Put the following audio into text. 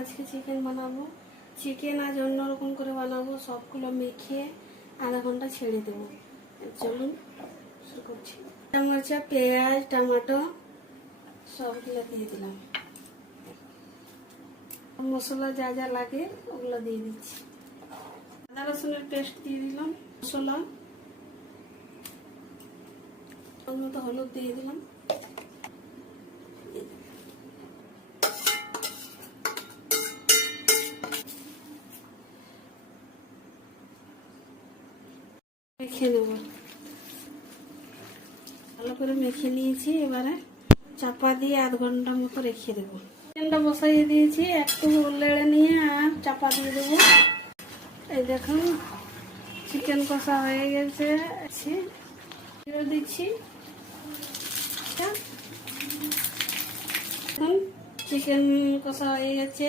আজকে চিকেন বানাবো। চিকেন আজ অন্যরকম করে বানাবো, সবগুলো মেখে আধা ঘন্টা ছেড়ে দেবো। চলুন শুরু করছি। মরিচা, পেঁয়াজ, টমেটো সবগুলো দিয়ে দিলাম। মশলা যা যা লাগে ওগুলো দিয়ে দিচ্ছি। আদা রসুনের পেস্ট দিয়ে দিলাম, মশলা ওর মতো হলুদ দিয়ে দিলাম। মেখে নেব, ভালো করে মেখে নিয়েছি। এবারে চাপা দিয়ে আধ ঘন্টা মতো রেখে দেবো। চিকেনটা বসাইয়ে দিয়েছি, একটু লেড়ে নিয়ে আর চাপা দিয়ে দেবো। এই দেখুন চিকেন কষা হয়ে গেছে, দিচ্ছি। চিকেন কষা হয়ে গেছে।